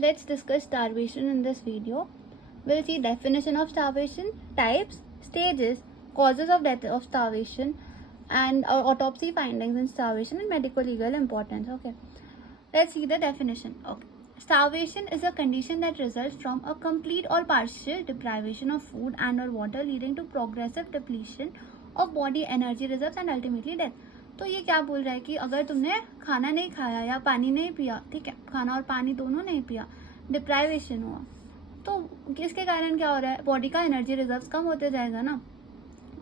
let's discuss starvation in this video. We'll see definition of starvation, types, stages, causes of death of starvation, and autopsy findings in starvation and medical legal importance. Okay, let's see the definition. Okay, starvation is a condition that results from a complete or partial deprivation of food and or water, leading to progressive depletion of body energy reserves and ultimately death. तो ये क्या बोल रहा है कि अगर तुमने खाना नहीं खाया या पानी नहीं पिया, ठीक है, खाना और पानी दोनों नहीं पिया, डिप्राइवेशन हुआ, तो इसके कारण क्या हो रहा है, बॉडी का एनर्जी रिजर्व्स कम होते जाएगा ना,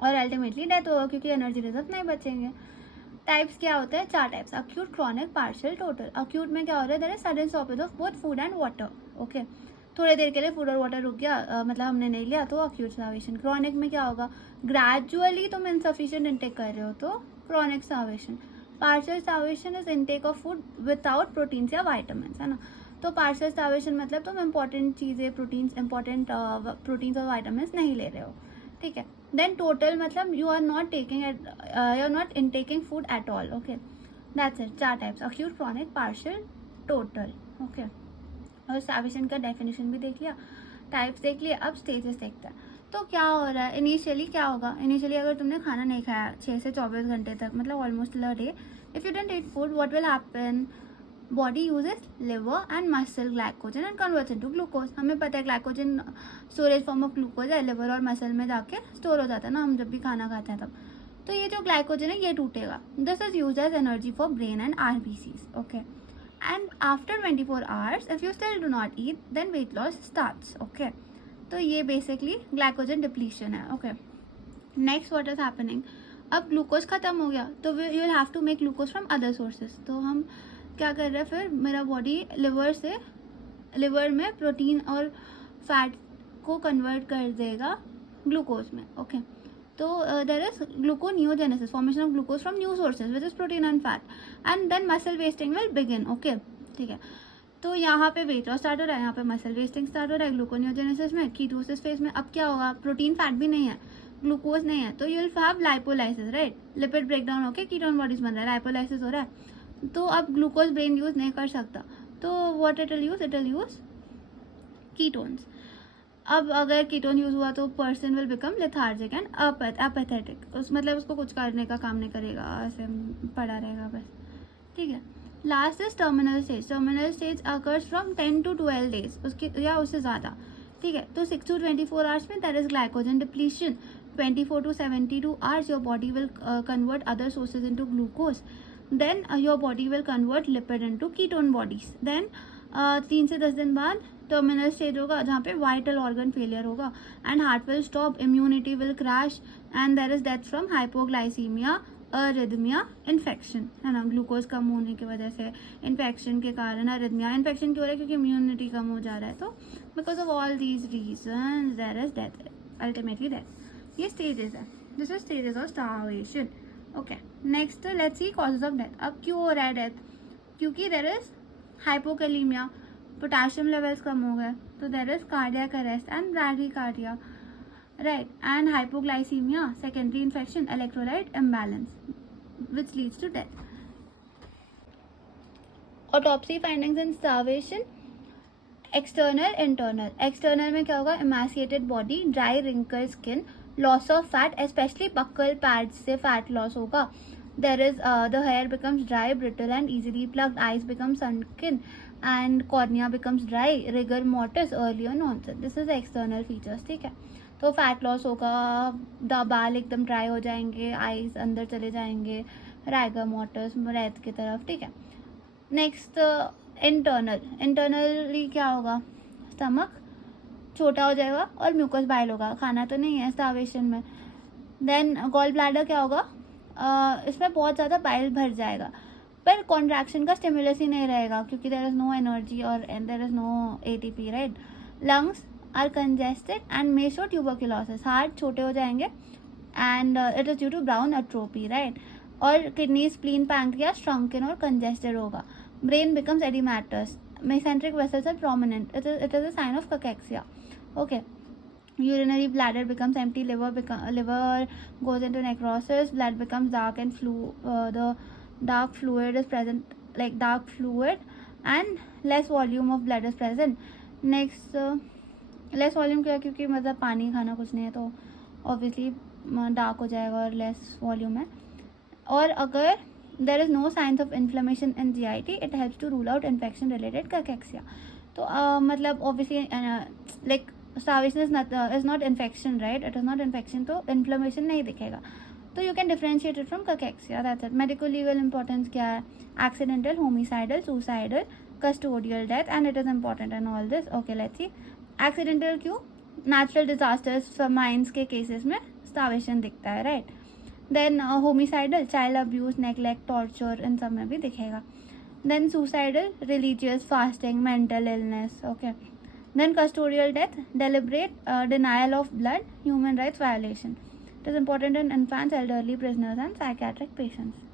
और अल्टीमेटली डेथ होगा क्योंकि एनर्जी रिजर्व नहीं बचेंगे. टाइप्स क्या होते हैं? 4 types: acute, chronic, partial, total. Acute में क्या हो रहा है? There is sudden stoppage of both food and water. Okay, थोड़ी देर के लिए फूड और वाटर रुक गया, मतलब हमने नहीं लिया, तो अक्यूट स्टार्वेशन. क्रॉनिक में क्या होगा? ग्रेजुअली तुम इनसफिशिएंट इनटेक कर रहे हो, तो chronic starvation. Partial starvation is intake of food without proteins या वाइटामिन्स, है ना. तो पार्शियल स्टार्वेशन मतलब तुम इंपॉर्टेंट चीज़ें, इंपॉर्टेंट प्रोटीन्स और वाइटामिन्स नहीं ले रहे हो, ठीक है. देन टोटल मतलब you are not intaking food at all. Okay, that's it. 4 types: acute, chronic, partial, total. Okay, और स्टार्वेशन का डेफिनेशन भी देख लिया, टाइप्स देख लिया. अब स्टेजेस देखते हैं. तो क्या हो रहा है इनिशियली? क्या होगा इनिशियली? अगर तुमने खाना नहीं खाया 6 से 24 घंटे तक, मतलब almost a day, if you don't eat food, what will happen? Body uses liver and muscle glycogen and converts into glucose. हमें पता है glycogen storage form of glucose है, लिवर और मसल में जाके स्टोर हो जाता है ना, हम जब भी खाना खाते हैं तब. तो ये जो ग्लाइकोजन है ये टूटेगा. This is used as energy for brain and RBCs. Okay, and after 24 hours if you still do not eat, then weight loss starts. Okay, तो ये बेसिकली ग्लाइकोजन डिप्लीशन है. Okay, next what is happening? अब glucose खत्म हो गया, तो you will have to make glucose from other sources. तो हम क्या कर रहे हैं फिर? मेरा बॉडी लिवर में प्रोटीन और फैट को कन्वर्ट कर देगा ग्लूकोज में. ओके, तो there is gluconeogenesis, formation of glucose from new sources which is protein and fat, and then muscle wasting will begin. Okay, ठीक है. तो यहाँ पे वेट लॉस स्टार्ट हो रहा है, यहाँ पे मसल वेस्टिंग स्टार्ट हो रहा है ग्लूकोनियोजेनेसिस में. कीटोसिस फेज में अब क्या होगा? प्रोटीन फैट भी नहीं है, ग्लूकोज नहीं है, तो you will have lipolysis, right. Lipid breakdown होके कीटोन बॉडीज बन रहा है, लाइपोलाइसिस हो रहा है. तो अब ग्लूकोज ब्रेन यूज नहीं कर सकता, तो what it will use ketones. अब अगर कीटोन यूज हुआ तो person will become lethargic and apathetic. मतलब उसको कुछ करने का काम नहीं करेगा, ऐसे पड़ा रहेगा बस, ठीक है. Last is terminal stage. Terminal stage occurs from 10 to 12 days, उसके या उससे ज़्यादा, ठीक है. तो 6 to 24 आवर्स में there is glycogen depletion. 24 to 72 hours your body will convert other sources into glucose. Then your body will convert lipid into ketone bodies. Then 3 से 10 दिन बाद टर्मिनल स्टेज होगा जहाँ पे वाइटल ऑर्गन फेलियर होगा and heart will stop, immunity will crash and there is death from hypoglycaemia, arrhythmia, infection, है ना. Glucose कम होने की वजह से, इन्फेक्शन के कारण अरिदमिया. इन्फेक्शन क्यों हो रहा है? क्योंकि इम्यूनिटी कम हो जा रहा है. तो because of all these reason there is death, ultimately death. ये स्टेजेस है. This is stages of starvation. Okay, next let's see causes of death. अब क्यों हो रहा है डेथ? क्योंकि there is hypokalemia, potassium levels कम हो गए, तो there is cardiac arrest and bradycardia, right, and hypoglycemia, secondary infection, electrolyte imbalance which leads to death. Autopsy findings in starvation: external, internal. External में क्या होगा? emaciated body, dry wrinkled skin, loss of fat, especially buccal pads से fat loss होगा. There is the hair becomes dry, brittle and easily plucked. Eyes become sunken and cornea becomes dry. Rigor mortis, earlier onset. This is the external features, ठीक है. तो fat loss होगा, बाल एकदम dry हो जाएंगे, eyes अंदर चले जाएंगे, राइगर मोटर्स रेत की तरफ, ठीक है. नेक्स्ट इंटरनली क्या होगा? स्टमक छोटा हो जाएगा और म्यूकस बाइल होगा, खाना तो नहीं है स्टार्वेशन में. देन गॉल ब्लैडर क्या होगा? इसमें बहुत ज़्यादा बाइल भर जाएगा, पर कॉन्ट्रैक्शन का स्टिमुलस ही नहीं रहेगा क्योंकि देयर इज नो एनर्जी और there is no ATP, right. Lungs are congested and may show tuberculosis. Heart छोटे हो जाएंगे and it is due to brown atrophy, right. और kidney, spleen, pancreas shrunken और congested होगा. brain becomes edematous. mesenteric vessels are prominent. It is a sign of cachexia. Okay, urinary bladder becomes empty, liver goes into necrosis, blood becomes dark and the dark fluid is present, like dark fluid, and less volume of blood is present. Next, less volume क्या, क्योंकि मतलब पानी खाना कुछ नहीं है तो obviously dark हो जाएगा और लेस वॉल्यूम है. और अगर there is no signs of inflammation in GIT, it helps to rule out infection related cachexia. तो मतलब obviously like starvation is not infection, right? It is not infection, तो inflammation नहीं दिखेगा. तो you can differentiate it from cachexia. That's it. medical legal importance क्या है? accidental, homicidal, suicidal, custodial death, and it is important in all this. Okay, let's see. accidental क्यों? natural disasters, mines के cases में starvation दिखता है, right? Then homicidal, child abuse, neglect, torture, इन सब में भी दिखेगा. Then suicidal, religious, fasting, mental illness. Okay. Then custodial death, deliberate denial of blood, human rights violation. It is important in infants, elderly, prisoners and psychiatric patients.